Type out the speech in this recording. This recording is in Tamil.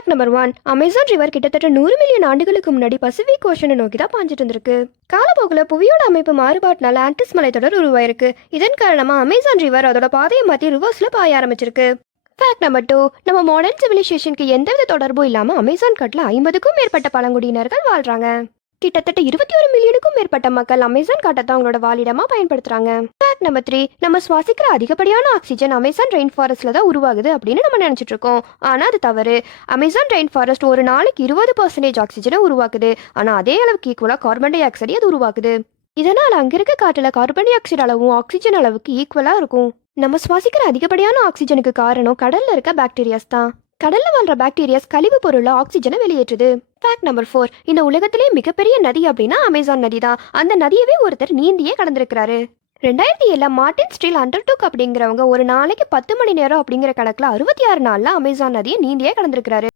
Fact number 1. அமேசான் ரிவர் கிட்டத்தட்ட 100 மில்லியன் ஆண்டுகளுக்கு முன்னாடி பசிபிக் ஓஷனை நோக்கி தான் பாஞ்சிட்டு இருந்திருக்கு. காலப்போக்கில் புவியோட அமைப்பு மாறுபாட்டினால ஆன்டிஸ் மலைத்தொடர் உருவாயிருக்கு. இதன் காரணமா அமேசான் ரிவர் அதோட பாதையை மாற்றி ரிவர்ஸ்ல பாய ஆரம்பிச்சிருக்கு. Fact number 2. நம்ம மாடர்ன் சிவிலைசேஷனுக்கு எந்தவித தொடர்பும் இல்லாம அமேசான் காட்டுல 50க்கும் மேற்பட்ட பழங்குடியினர்கள் வாழ்றாங்க. கிட்டத்தட்ட 21 மில்லியனுக்கும் மேற்பட்ட மக்கள் அமேசான் காட்டை தான் அவங்களோட வாழிடமா பயன்படுத்துறாங்க. Fact number 3. நம்ம சுவாசிக்கிற அதிகப்படியான ஆக்சிஜன் அமேசான் ரெயின் ஃபாரஸ்ட்ல தான் உருவாகுது அப்படின்னு நம்ம நினைச்சிட்டு இருக்கோம். ஆனா அது தவறு. அமேசான் ரெயின் ஃபாரஸ்ட் ஒரு நாளைக்கு 20% ஆக்சிஜனை உருவாக்குது. ஆனா அதே அளவுக்கு ஈக்குவலா கார்பன் டை ஆக்சைடை அது உருவாக்குது. இதனால் அங்க இருக்க காட்டுல கார்பன் டை ஆக்சைடு அளவும் ஆக்சிஜன் அளவுக்கு ஈக்குவலா இருக்கும். நம்ம சுவாசிக்கிற அதிகப்படியான ஆக்சிஜனுக்கு காரணம் கடல்ல இருக்க பாக்டீரியாஸ் தான். கடல்ல வாழ்ற பாக்டீரியாஸ் கழிவு பொருளை ஆக்சிஜனை வெளியேற்றுது. Fact number 4. இந்த உலகத்திலே மிகப்பெரிய நதி அப்படின்னா அமேசான் நதி தான். அந்த நதியவே ஒருத்தர் நீந்தியே கடந்திருக்கிறாரு. 2007 மார்டின் ஸ்டீல் அண்டர்டூக் அப்படிங்கிறவங்க ஒரு நாளைக்கு 10 மணி நேரம் அப்படிங்கிற கணக்குல 66 நாள்ல அமேசான் நதியை நீந்தியே கடந்திருக்கிறாரு.